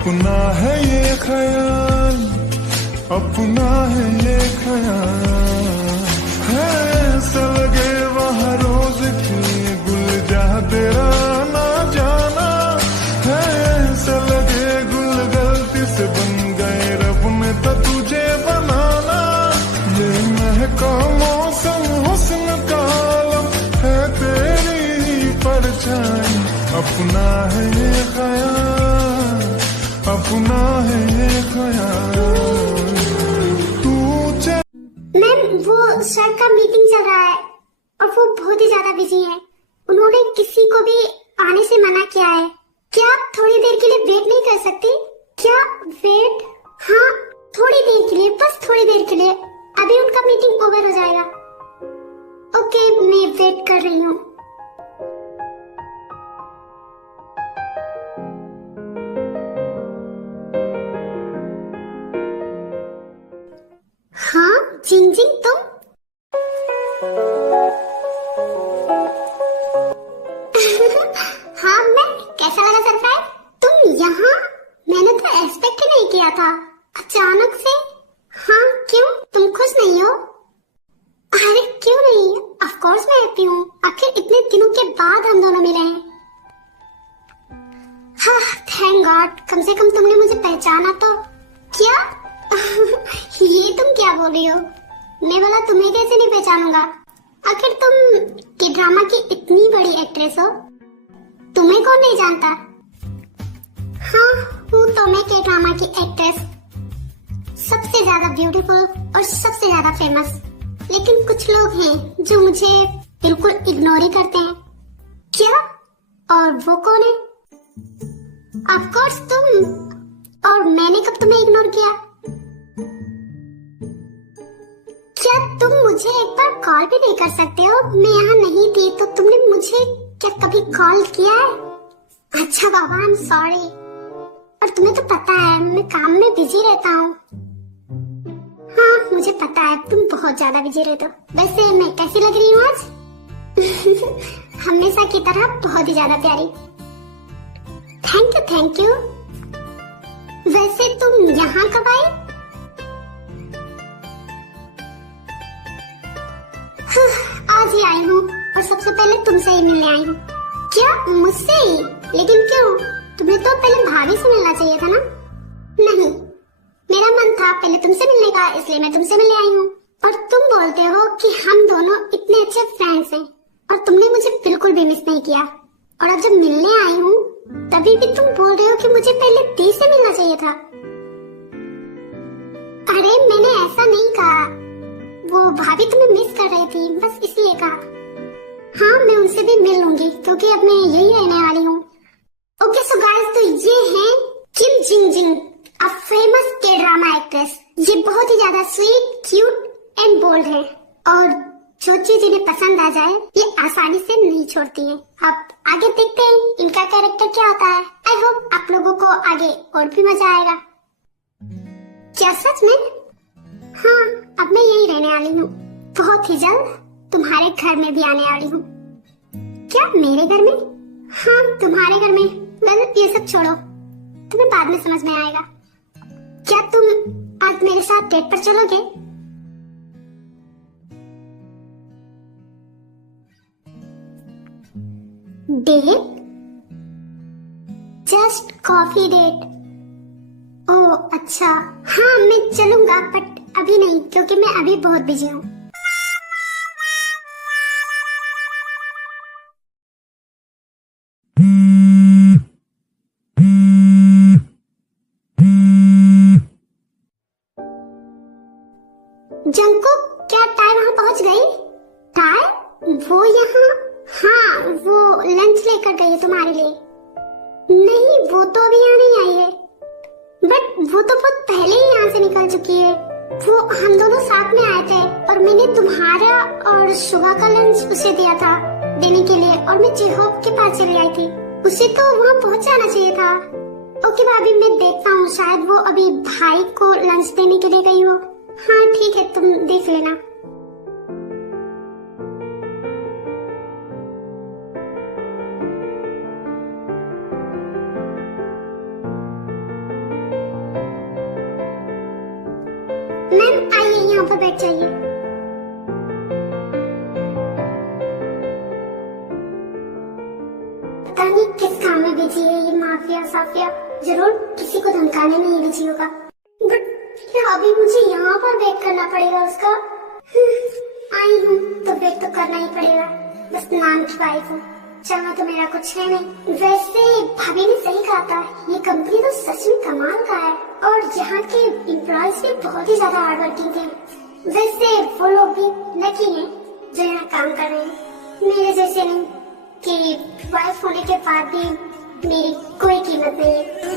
अपना है ये ख्याल, अपना है ये ख्याल, है ऐसा लगे वहाँ रोज की गुल जा तेरा ना जाना, है ऐसा लगे गुल गलती से बन गए रब ने तो तुझे बनाना। ये महका मौसम हुस्न का आलम है तेरी ही परछाई, अपना है ये ख्याल, अपना है ये ख्याल। मैम वो सर का मीटिंग चल रहा है और वो बहुत ही ज्यादा बिजी है। उन्होंने किसी को भी आने से मना किया है। क्या आप थोड़ी देर के लिए वेट नहीं कर सकती? क्या वेट? हाँ थोड़ी देर के लिए, बस थोड़ी देर के लिए। अभी उनका मीटिंग ओवर हो जाएगा। ओके मैं वेट कर रही हूँ। हाँ जिंग जिंग तुम? हाँ मैं, कैसा लगा सरप्राइज? तुम यहाँ? मैंने तो एक्सपेक्ट ही नहीं किया था, अचानक से। हाँ क्यों, तुम खुश नहीं हो? अरे क्यों नहीं, ऑफ कोर्स मैं हैप्पी हूँ। आखिर इतने दिनों के बाद हम दोनों मिले हैं। हाँ थैंक गॉड, कम से कम तुमने मुझे पहचाना तो। क्या? ये तुम क्या बोल रही हो? मैं बोला तुम्हें कैसे नहीं पहचानूंगा? आखिर तुम के ड्रामा की इतनी बड़ी एक्ट्रेस हो, तुम्हें कौन नहीं जानता? हाँ हूँ तो मैं के ड्रामा की एक्ट्रेस, सबसे ज्यादा ब्यूटीफुल और सबसे ज्यादा फेमस। लेकिन कुछ लोग हैं जो मुझे बिल्कुल इग्नोर ही करते हैं। क्या? और वो कौन है? ऑफ कोर्स तुम। और मैंने कब तुम्हें इग्नोर किया? क्या तुम मुझे एक बार कॉल भी नहीं कर सकते हो? मैं यहाँ नहीं थी तो तुमने मुझे क्या कभी कॉल किया है? अच्छा बाबा आई एम सॉरी। और तुम्हें तो पता है मैं काम में बिजी रहता हूँ। हाँ मुझे पता है तुम बहुत ज्यादा बिजी रहते हो। वैसे मैं कैसी लग रही हूँ आज? हमेशा की तरह बहुत ही ज्यादा प्यारी। Thank you thank you. वैसे तुम यहाँ कब आई? आज ही आई हूँ और सबसे पहले तुमसे ही मिलने आई हूँ। क्या मुझसे ही? लेकिन क्यों? तुम्हें तो पहले भाभी से मिलना चाहिए था ना? नहीं, मेरा मन था पहले तुमसे मिलने का, इसलिए मैं तुमसे मिलने आई हूँ। और तुम बोलते हो कि हम दोनों इतने अच्छे फ्रेंड्स हैं और तुमने मुझे बिल्कुल भी मिस नहीं किया। और अब जब मिलने आई हूँ तभी भी तुम बोल रहे हो कि मुझे पहले दी से मिलना चाहिए था। अरे मैंने ऐसा नहीं कहा, वो भाभी तुम्हें मिस कर रही थी बस इसलिए कहा। हाँ मैं उनसे भी मिल लूंगी क्योंकि अब मैं यही रहने वाली हूँ। ओके सो गाइस, तो ये है किम जिंग जिंग, अ फेमस के ड्रामा एक्ट्रेस। ये बहुत ही ज्यादा स्वीट, क्यूट एंड बोल्ड है और जो चीज इन्हें पसंद आ जाए ये आसानी से नहीं छोड़ती है। अब आगे देखते हैं इनका कैरेक्टर क्या होता है। आई होप आप लोगों को आगे और भी मजा आएगा। क्या सच में? हाँ अब मैं यही रहने वाली हूँ, बहुत ही जल्द तुम्हारे घर में भी आने वाली हूँ। क्या मेरे घर में? हाँ तुम्हारे घर में। वेल ये सब छोड़ो, तुम्हें बाद में समझ में आएगा। क्या तुम आज मेरे साथ डेट पर चलोगे? Date? Just coffee date? Oh अच्छा, हाँ मैं चलूंगा बट अभी नहीं क्योंकि मैं अभी बहुत बिजी हूँ। जंकुक क्या टाई वहाँ पहुँच गई? टाई? वो यहाँ? हाँ वो लंच लेकर गई है तुम्हारे लिए। नहीं वो तो अभी यहाँ नहीं आई है, बट वो तो बहुत पहले ही यहाँ से निकल चुकी है। वो हम दोनों साथ में आए थे और मैंने तुम्हारा और सुबह का लंच उसे दिया था देने के लिए और मैं जेहोप के पास चली आई थी। उसे तो वहाँ पहुँच जाना चाहिए था। ओके भाभी मैं देखता हूँ, शायद वो अभी भाई को लंच देने के लिए गई हो। हाँ ठीक है तुम देख लेना। यहाँ पर बैठ जाइए। पता नहीं किस काम में बिजी है ये माफिया साफिया, जरूर किसी को धमकाने में ही बिजी होगा। बट अभी मुझे यहाँ पर वेट करना पड़ेगा उसका। आई हूँ तो वेट तो करना ही पड़ेगा, बस नाम की वाइफ हूँ, चाहा तो मेरा कुछ है नहीं। वैसे भाभी ने सही कहा था, ये कंपनी तो सच में कमाल का है और यहाँ के एम्प्लॉयज भी बहुत ही ज्यादा हार्ड वर्किंग थे। वैसे वो लोग भी लकी हैं जो यहाँ काम कर रहे हैं, मेरे जैसे नहीं कि वाइफ होने के बाद भी मेरी कोई कीमत नहीं है।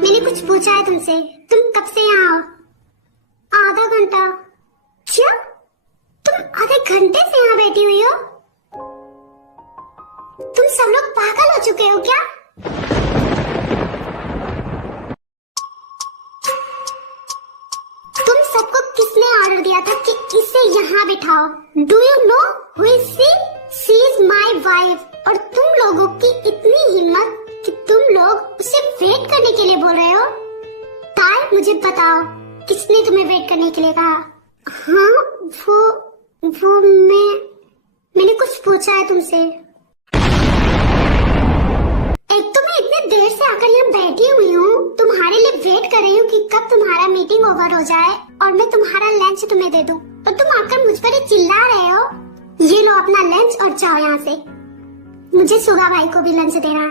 मैंने कुछ पूछा है तुमसे, तुम कब से यहाँ हो? आधा घंटा? क्या तुम आधे घंटे से यहाँ बैठी हुई हो? तुम सब लोग पागल हो चुके हो क्या? तुम सबको किसने ऑर्डर दिया था कि इसे यहाँ बिठाओ? Do you know who is she? She is my wife. और तुम लोगों की इतनी हिम्मत कि तुम लोग उसे वेट करने के लिए बोल रहे हो? ताई मुझे बताओ, किसने तुम्हें वेट करने के लिए कहा? हाँ वो मैंने कुछ पूछा है तुमसे। एक तो मैं इतने देर से आकर यहाँ बैठी हुई हूँ, तुम्हारे लिए वेट कर रही हूँ कि कब तुम्हारा मीटिंग ओवर हो जाए और मैं तुम्हारा लंच तुम्हें दे दूँ, और तुम आकर मुझ पर चिल्ला रहे हो। ये लो अपना लंच और जाओ यहाँ से। मुझे सुगा भाई को भी लंच देना है।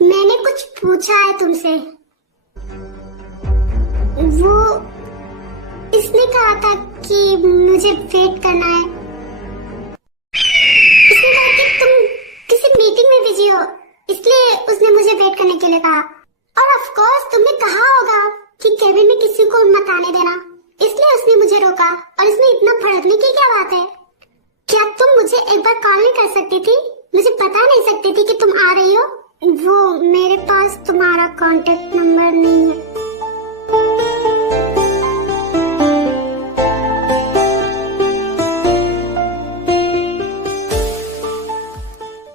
मैंने कुछ पूछा है तुमसे। वो इसने कहा था कि मुझे वेट करना है। इसने कहा कि तुम किसी मीटिंग में बिजी हो, इसलिए उसने मुझे वेट करने के लिए कहा। और ऑफ कोर्स तुमने कहा होगा कि केबिन में किसी को मत आने देना, इसलिए उसने मुझे रोका। और इसमें इतना भड़कने की क्या बात है? क्या तुम मुझे एक बार कॉल नहीं कर सकती थी? मुझे बता नहीं सकती थी कि तुम आ रही हो? वो मेरे पास तुम्हारा कांटेक्ट नंबर नहीं है।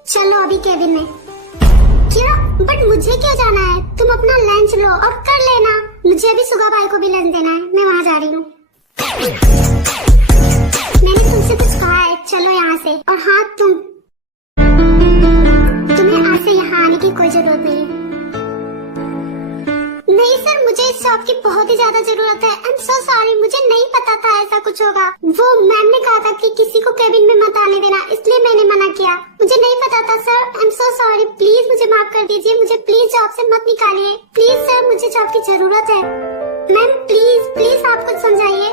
चलो अभी केबिन में। क्या? बट मुझे क्यों जाना है? तुम अपना लंच लो और कर लेना। मुझे अभी सुगा भाई को भी लंच देना है, मैं वहाँ जा रही हूँ। मैंने तुमसे कुछ कहा है, चलो यहाँ से। और हाँ तुम्हें आज से यहाँ आने की कोई जरूरत नहीं है। नहीं सर, मुझे इस शॉप की बहुत ही ज्यादा जरूरत है। आई एम सो सॉरी, मुझे नहीं पता था ऐसा कुछ होगा। वो मैम ने कहा था कि किसी को केबिन में मत आने देना, इसलिए मैंने मना किया। मुझे नहीं पता था sir, I am so sorry. Please मुझे माफ कर दीजिए, मुझे प्लीज जॉब से मत निकालिए। प्लीज सर, मुझे जॉब की जरूरत है। मैम प्लीज आप कुछ समझाइए।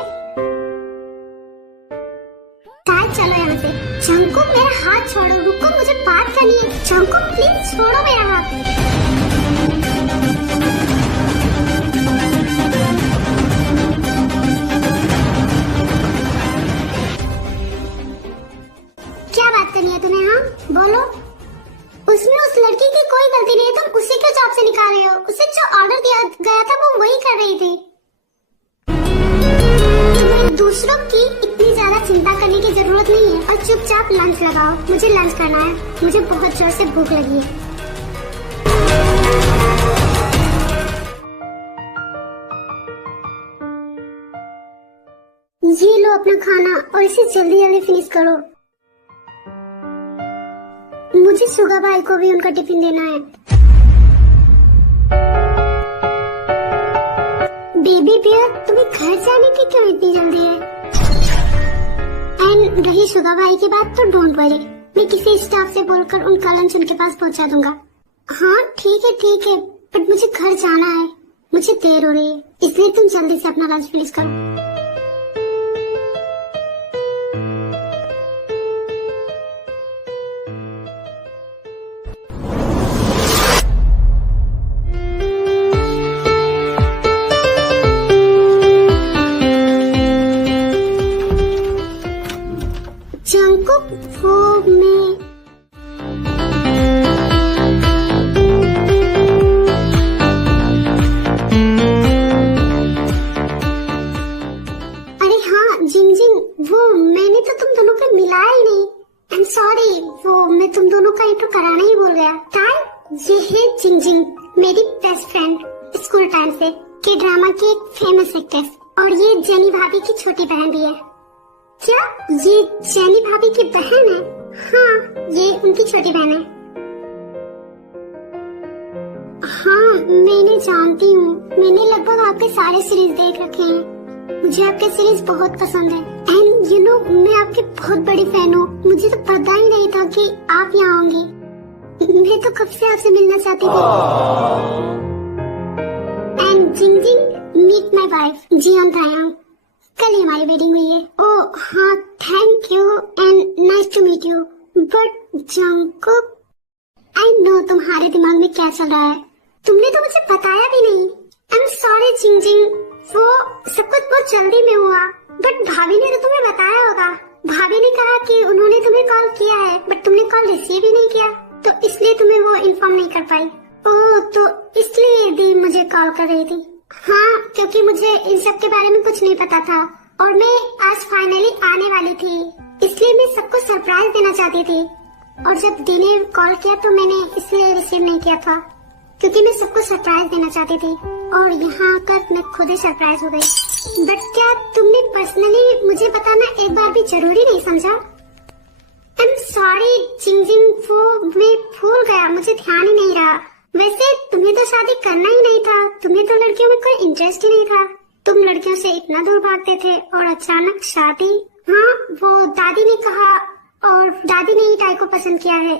चलो यहाँ से। जंकू मेरा हाथ छोड़ो, रुको मुझे बात करनी है। जंकू प्लीज छोड़ो मेरा हाथ। क्या बात करनी है तुम्हें? हाँ बोलो। उसमें उस लड़की की कोई गलती नहीं है, तुम उसे क्यों जॉब से निकाल रहे हो? उसे जो ऑर्डर दिया गया था वो वही कर रही थी। दूसरों की इतनी ज्यादा चिंता करने की जरूरत नहीं है और चुपचाप लंच लगाओ। मुझे लंच करना है, मुझे बहुत जोर से भूख लगी है। ये लो अपना खाना और इसे जल्दी जल्दी फिनिश करो। मुझे सुगा भाई को भी उनका टिफिन देना है। बेबी बियर, तुम्हें घर जाने की क्यों इतनी जल्दी है? एंड रही सुगा भाई की बात तो डोंट वरी, मैं किसी स्टाफ से बोलकर उनका लंच उनके पास पहुंचा दूंगा। हाँ ठीक है, बट मुझे घर जाना है, मुझे देर हो रही है, इसलिए तुम जल्दी से अपना लंच फिनिश करो। जंकुक वो मैं अरे हाँ जिंग जिंग वो मैंने तो तुम दोनों को मिलाया ही नहीं। आई एम सॉरी, वो मैं तुम दोनों का इंट्रो कराना ही भूल गया। टाइम ये है जिंग जिंग, मेरी बेस्ट फ्रेंड स्कूल टाइम से, के ड्रामा की एक फेमस एक्ट्रेस, और ये जेनी भाभी की छोटी बहन भी है। क्या ये जेनी भाभी की बहन है? हाँ ये उनकी छोटी बहन है। हाँ मैंने जानती हूँ, मैंने लगभग आपके सारे सीरीज देख रखे हैं। मुझे आपके सीरीज बहुत पसंद है एंड यू नो मैं आपकी बहुत बड़ी फैन हूँ। मुझे तो पता ही नहीं था कि आप यहाँ होंगी। मैं तो कब से आपसे मिलना चाहती थी। And Jing Jing meet my wife Jeon Taeyang, कल ही हमारी वेडिंग हुई है। ओह हाँ thank you and nice to meet you. But Jungkook I know तुम्हारे दिमाग में क्या चल रहा है, तुमने तो मुझे बताया भी नहीं। आई एम सॉरी जिंग जिंग, वो सब कुछ बहुत जल्दी में हुआ, बट भाभी ने तो तुम्हें बताया होगा। भाभी ने कहा कि उन्होंने तुम्हें कॉल किया है बट तुमने कॉल रिसीव ही नहीं किया, तो इसलिए तुम्हें वो इन्फॉर्म नहीं कर पाई। ओह तो इसलिए दी मुझे कॉल कर रही थी। हाँ क्योंकि मुझे इन सब के बारे में कुछ नहीं पता था और मैं आज फाइनली आने वाली थी, इसलिए मैं सबको सरप्राइज देना चाहती थी। और जब दी ने कॉल किया तो मैंने इसलिए रिसीव नहीं किया था, क्योंकि मैं सबको सरप्राइज देना चाहती थी और यहाँ आकर मैं खुद ही सरप्राइज हो गई। बट क्या तुमने पर्सनली मुझे बताना एक बार भी जरूरी नहीं समझा? आई एम सॉरी जिंग जिंग, वो मैं भूल गया, मुझे ध्यान ही नहीं रहा। वैसे तुम्हें तो शादी करना ही नहीं था, तुम्हें तो लड़कियों में कोई इंटरेस्ट ही नहीं था, तुम लड़कियों से इतना दूर भागते थे और अचानक शादी। हाँ वो दादी ने कहा और दादी ने ही टाई को पसंद किया है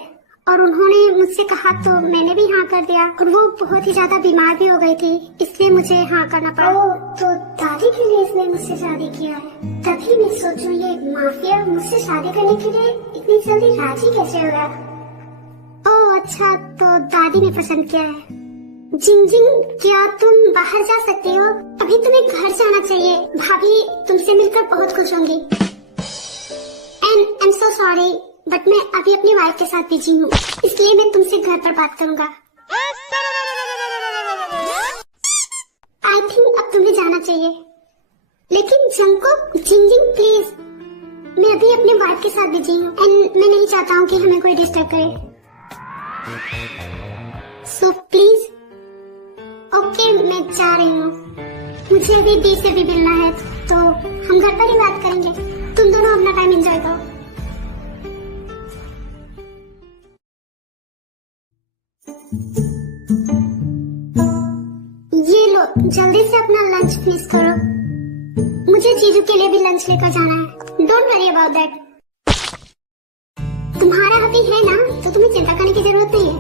और उन्होंने मुझसे कहा तो मैंने भी हाँ कर दिया, और वो बहुत ही ज्यादा बीमार भी हो गई थी इसलिए मुझे हाँ करना पड़ा। तो दादी के लिए इसने मुझसे शादी किया है, तभी मैं सोचूं ये माफिया मुझसे शादी करने के लिए इतनी जल्दी राजी कैसे हो गया। ओह अच्छा तो दादी ने पसंद किया है। जिंग जिंग क्या तुम बाहर जा सकती हो? अभी तुम्हें घर जाना चाहिए, भाभी तुमसे मिलकर बहुत खुश होंगी। And I am so sorry but मैं अभी अपनी वाइफ के साथ बिजी हूँ, इसलिए मैं तुमसे घर पर बात करूंगा। आई थिंक अब तुम्हें जाना चाहिए। लेकिन जंकुक जिंग जिंग प्लीज, मैं अभी अपने वाइफ के साथ बिजी हूँ एंड मैं नहीं चाहता हूँ कि हमें कोई डिस्टर्ब करे, सो प्लीज। ओके मैं जा रही हूँ, मुझे अभी दी से भी मिलना है तो हम घर पर ही बात करेंगे। तुम दोनों अपना टाइम एंजॉय करो। ये लो जल्दी से अपना लंच फिनिश करो, मुझे जीजू के लिए भी लंच लेकर जाना है। Don't worry about that. तुम्हारा हबी है ना तो तुम्हें चिंता करने की जरूरत नहीं है,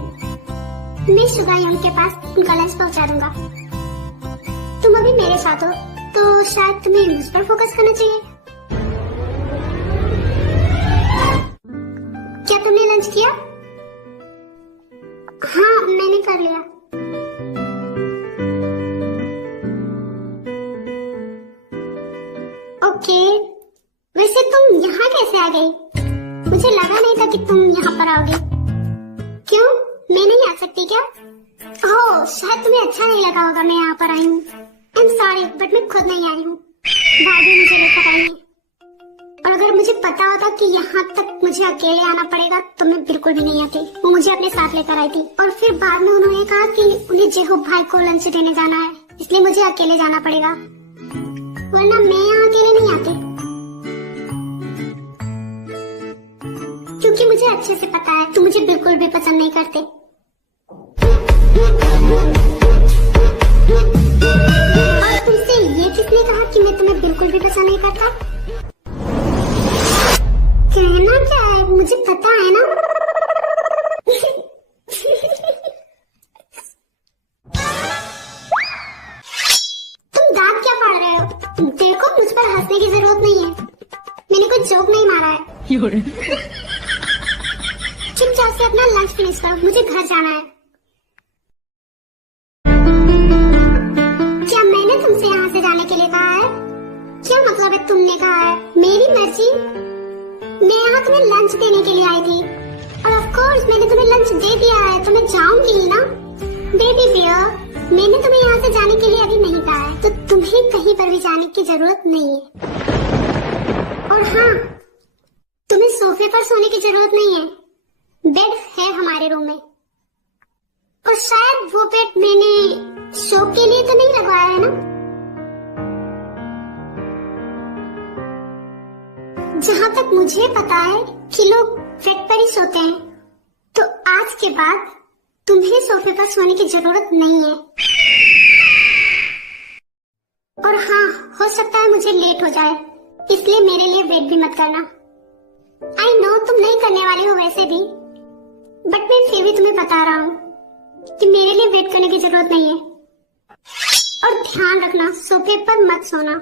मैं सुबह यम के पास उनका लंच पहुंचा दूंगा। तुम अभी मेरे साथ हो तो शायद तुम्हें मुझ पर फोकस करना चाहिए। क्या तुमने लंच किया? हाँ मैंने कर लिया। ओके वैसे तुम यहाँ कैसे आ गई? मुझे लगा नहीं था कि तुम यहाँ पर आओगे। क्यों मैं नहीं आ सकती क्या? ओह शायद तुम्हें अच्छा नहीं लगा होगा मैं यहाँ पर आई हूँ। आई एम सॉरी बट मैं खुद नहीं आई हूँ, भाभी मुझे लेकर आई है। और अगर मुझे पता होता कि यहाँ तक मुझे अकेले आना पड़ेगा तो मैं बिल्कुल भी नहीं आती। वो मुझे अपने साथ लेकर आई थी और फिर बाद में उन्होंने कहा कि उन्हें जेहूब भाई को लंच देने जाना है, इसलिए मुझे अकेले जाना पड़ेगा, वरना मैं यहाँ अकेले नहीं आती। क्योंकि मुझे अच्छे से पता है तुम मुझे बिल्कुल भी पसंद नहीं करते। और तुमसे ये किसने कहा कि मैं तुम्हें बिल्कुल भी पसंद नहीं करता? कहना क्या है मुझे पता है ना। तुम दांत क्या फाड़ रहे हो? देखो मुझ पर हंसने की जरूरत नहीं है, मैंने कुछ जोक जोक नहीं मारा है। चुपचाप से अपना लंच फिनिश करो, मुझे घर जाना है। क्या मैंने तुमसे यहाँ से जाने के लिए कहा है? क्या मतलब है तुमने कहा है? मेरी मर्जी। मैं यहाँ तुम्हें लंच देने के लिए आई थी और ऑफ कोर्स मैंने तुम्हें लंच दे दिया है, तो मैं जाऊंगी ही ना। बेबी डियर, मैंने तुम्हें यहाँ से जाने के लिए अभी नहीं कहा है, तो तुम्हें कहीं पर भी जाने की जरूरत नहीं है। और हाँ, तुम्हें सोफे पर सोने की जरूरत नहीं है, बेड है हमारे रूम में। और शायद वो बेड मैंने शो के लिए तो नहीं लगवाया है ना। जहाँ तक मुझे पता है कि लोग बेड पर ही सोते हैं, तो आज के बाद तुम्हें सोफे पर सोने की जरूरत नहीं है। और हाँ, हो सकता है मुझे लेट हो जाए, इसलिए मेरे लिए वेट भी मत करना। आई नो तुम नहीं करने वाले हो वैसे भी, बट मैं फिर भी तुम्हें बता रहा हूँ कि मेरे लिए वेट करने की जरूरत नहीं है। और ध्यान रखना, सोफे पर मत सोना।